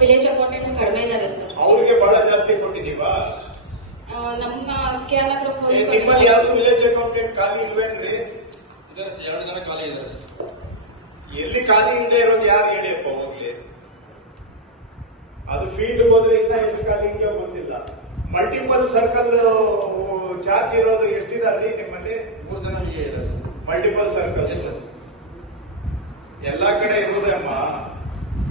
Village apartments ಕಡಿಮೆ ಅವರಿಗೆ sir ಅವ್ರಿಗೆ ಬಹಳ ಜಾಸ್ತಿ ಕೊಟ್ಟಿದೀವಾ ನಮ್ಮ ಕೇರಳ ನಿಮ್ಮಲ್ಲಿ ಯಾವುದು ವಿಲೇಜ್ ಅಕೌಂಟೆಂಟ್ ಖಾಲಿ ಇಲ್ವೇನ್ರಿ ಇದಾರೆ ಸರ್ ಎರಡು ಜನ ಖಾಲಿ ಇದ್ದಾರೆ ಸರ್. ಎಲ್ಲಿ ಖಾಲಿ ಹಿಂದೆ ಇರೋದು ಯಾರು ಹೇಳಿಯಪ್ಪ ಹೋಗ್ಲಿ? ಅದು ಫೀಲ್ಡ್ ಹೋದ್ರೆ ಇನ್ನ ಎಷ್ಟು ಖಾಲಿ ಇದೆಯೋ ಗೊತ್ತಿಲ್ಲ. ಮಲ್ಟಿಪಲ್ ಸರ್ಕಲ್ ಚಾರ್ಜ್ ಇರೋದು ಎಷ್ಟಿದಾರ್ರಿ ನಿಮ್ಮಲ್ಲಿ? ಮೂರು ಜನ ಇದ್ದಾರೆ ಸರ್. ಮಲ್ಟಿಪಲ್ ಸರ್ಕಲ್ ಸರ್ ಎಲ್ಲಾ ಕಡೆ ಇರೋದಮ್ಮ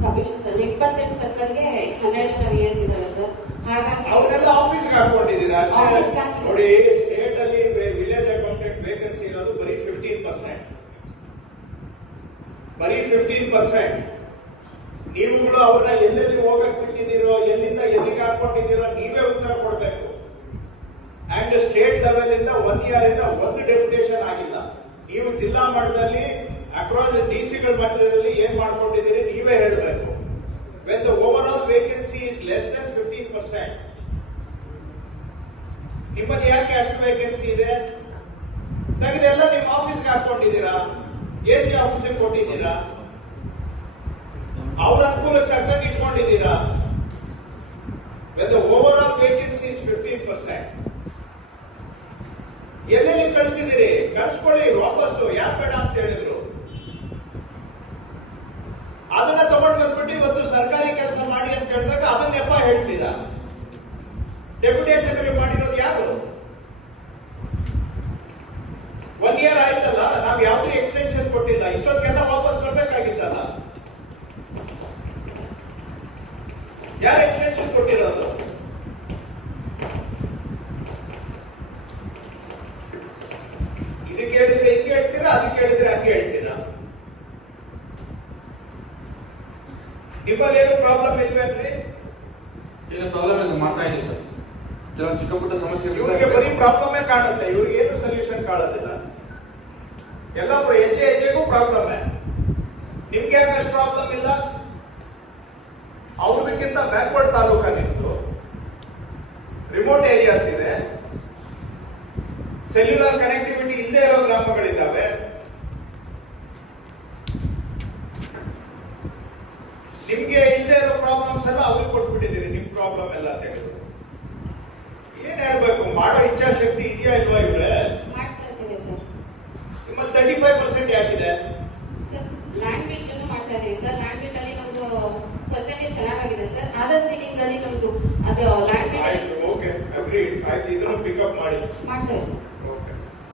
ಸಬ್ಮಿಷನ್ ಇಪ್ಪತ್ತೆಂಟು ಸರ್ಕಲ್ಗೆ ಹನ್ನೆರಡು ವಿ ಎಸ್ ಇದಾವೆ ಸರ್. ಹಾಗಾಗಿ ಅವನ್ನೆಲ್ಲ ಆಫೀಸ್ಗೆ ಹಾಕೊಂಡಿದ್ದೀರಾ. ನೋಡಿ ಸ್ಟೇಟ್ ಅಲ್ಲಿ ವಿಲೇಜ್ ಅಕೌಂಟೆಂಟ್ ವೇಕೆನ್ಸಿ ಇರೋದು ಬರೀ ಫಿಫ್ಟೀನ್ ಪರ್ಸೆಂಟ್ ಬರೀ ಫಿಫ್ಟೀನ್ ಪರ್ಸೆಂಟ್ ನೀವುಗಳು ಅವ್ರನ್ನ ಎಲ್ಲೆಲ್ಲಿ ಹೋಗಕ್ ಬಿಟ್ಟಿದ್ದೀರೋ ಎಲ್ಲಿಂದ ಎಲ್ಲಿಗೆ ಹಾಕೊಂಡಿದ್ದೀರೋ ನೀವೇ ಉತ್ತರ ಕೊಡಬೇಕು. ಅಂಡ್ ಸ್ಟೇಟ್ ಲೆವೆಲ್ ಇಂದ ಒನ್ ಇಯರ್ ಇಂದ ಒಂದು ಡೆಪ್ಯುಟೇಷನ್ ಆಗಿಲ್ಲ. ನೀವು ಜಿಲ್ಲಾ ಮಟ್ಟದಲ್ಲಿ ಅಕ್ರಾಸ್ ಡಿ ಸಿಗಳ ಮಟ್ಟದಲ್ಲಿ ಏನ್ ಮಾಡ್ಕೊಂಡಿದ್ದೀರಿ ನೀವೇ ಹೇಳಬೇಕು when the overall vacancy is less than fifteen percent ನಿಮ್ಮಲ್ಲಿ ಯಾಕೆ ಅಷ್ಟು ವೇಕೆನ್ಸಿ ಇದೆ? ತೆಗೆದೆಲ್ಲ ನಿಮ್ಮ ಆಫೀಸ್ಗೆ ಹಾಕೊಂಡಿದ್ದೀರಾ? ಎ ಸಿ ಆಫೀಸಿಗೆ ಕೊಟ್ಟಿದ್ದೀರಾ? ಅವ್ರ ಅನುಕೂಲಕ್ಕೆ ತಕ್ಕಂಗೆ ಇಟ್ಕೊಂಡಿದ್ದೀರಾ? When the overall vacancy is fifteen percent ಎಲ್ಲೆಲ್ಲಿ ಕಳಿಸಿದಿರಿ ಕಳ್ಸ್ಕೊಳ್ಳಿ, ವಾಪಸ್ಸು. ಯಾಕೆ ಬೇಡ ಅಂತ ಹೇಳಿದ್ರು. ಮಾಡಿ ಅದನ್ನೆಪ್ಪ ಹೇಳ್ತೀರಾ? ಡೆಪ್ಯುಟೇಷನ್ ಮಾಡಿರೋದು ಯಾರು? ಒನ್ ಇಯರ್ ಆಯ್ತಲ್ಲ, ನಾವು ಯಾವುದೇ ಎಕ್ಸ್ಟೆನ್ಷನ್ ಕೊಟ್ಟಿಲ್ಲ. ಇಷ್ಟೊತ್ತಿಗೆಲ್ಲ ವಾಪಸ್ ಬರ್ಬೇಕಾಗಿತ್ತಲ್ಲ? ಯಾರು ಎಕ್ಸ್ಟೆನ್ಷನ್ ಕೊಟ್ಟಿರೋದು? ಇದಕ್ಕೆ ಹೇಳಿದ್ರೆ ಹಿಂಗೆ ಹೇಳ್ತೀರಾ ಅದಕ್ಕೆ ಹೇಳಿದ್ರೆ ಹಂಗೆ ಹೇಳ್ತೀರಾ? ನಿಮ್ಮಲ್ಲಿ ಏನು ಪ್ರಾಬ್ಲಮ್ ಇಲ್ವೇನ್ರಿ ಏನು ಪ್ರಾಬ್ಲಮ್ ಇದೆ ಮಾಡ್ತಾ ಇದ್ದೀವಿ ಸರ್. ಕೆಲವೊಂದು ಚಿಕ್ಕ ಪುಟ್ಟ ಸಮಸ್ಯೆ ಇವರಿಗೆ ಬರೀ ಪ್ರಾಬ್ಲಮೇ ಕಾಣುತ್ತೆ ಇವರಿಗೆ ಏನು ಸೊಲ್ಯೂಷನ್ ಕಾಣೋದಿಲ್ಲ ಎಲ್ಲ ಹೆಜ್ಜೆ ಹೆಜ್ಜೆಗೂ ಪ್ರಾಬ್ಲಮ್ ನಿಮ್ಗೆ ಯಾಕೆ ಅಷ್ಟು ಪ್ರಾಬ್ಲಮ್ ಇಲ್ಲ? ಅವ್ರದಕ್ಕಿಂತ ಬ್ಯಾಕ್ವರ್ಡ್ ತಾಲೂಕ ನಿಮ್ದು. ರಿಮೋಟ್ ಏರಿಯಾಸ್ ಇದೆ. ಸೆಲ್ಯುಲರ್ ಕನೆಕ್ಟಿವಿಟಿ ಇಲ್ಲದೆ ಇರೋ ಗ್ರಾಮಗಳಿದ್ದಾವೆ. ಪ್ರಾಬ್ಲಮ್ಸ್ ಎಲ್ಲ ಅವ್ರಿಗೆ ಕೊಟ್ಬಿಟ್ಟಿದ್ದೀರಿ ನಿಮ್ಮ ಪ್ರಾಬ್ಲಮ್ ಎಲ್ಲ ತೆಗೆದು. ಏನ್ ಹೇಳ್ಬೇಕು? ಮಾಡೋ ಇಚ್ಛಾಶಕ್ತಿ ಇದೆಯಾ ಇಲ್ವಾ ಇವ್ರೆ? ನಿಮ್ಮ ತರ್ಟಿ ಫೈವ್ ಪರ್ಸೆಂಟ್ ಯಾಕಿದೆ ಲ್ಯಾಂಡ್ ಬಿಟ್ ಮಾಡ್ತಾ ಇದೀವಿ ಸರ್. ಲ್ಯಾಂಡ್ ಬಿಟ್ ಅಲ್ಲಿ ನಮ್ದು ಪರ್ಸೆಂಟೇಜ್ ಚೆನ್ನಾಗಿದೆ ಸರ್. ಅದರ್ ಸೀಟಿಂಗ್ ಅಲ್ಲಿ ನಮ್ದು ಅದು ಲ್ಯಾಂಡ್ ಬಿಟ್ ಓಕೆ ಅಗ್ರಿ ಆಯ್ತು ಇದನ್ನು ಪಿಕಪ್ ಮಾಡಿ. ಮಾಡ್ತೇವೆ ಸರ್.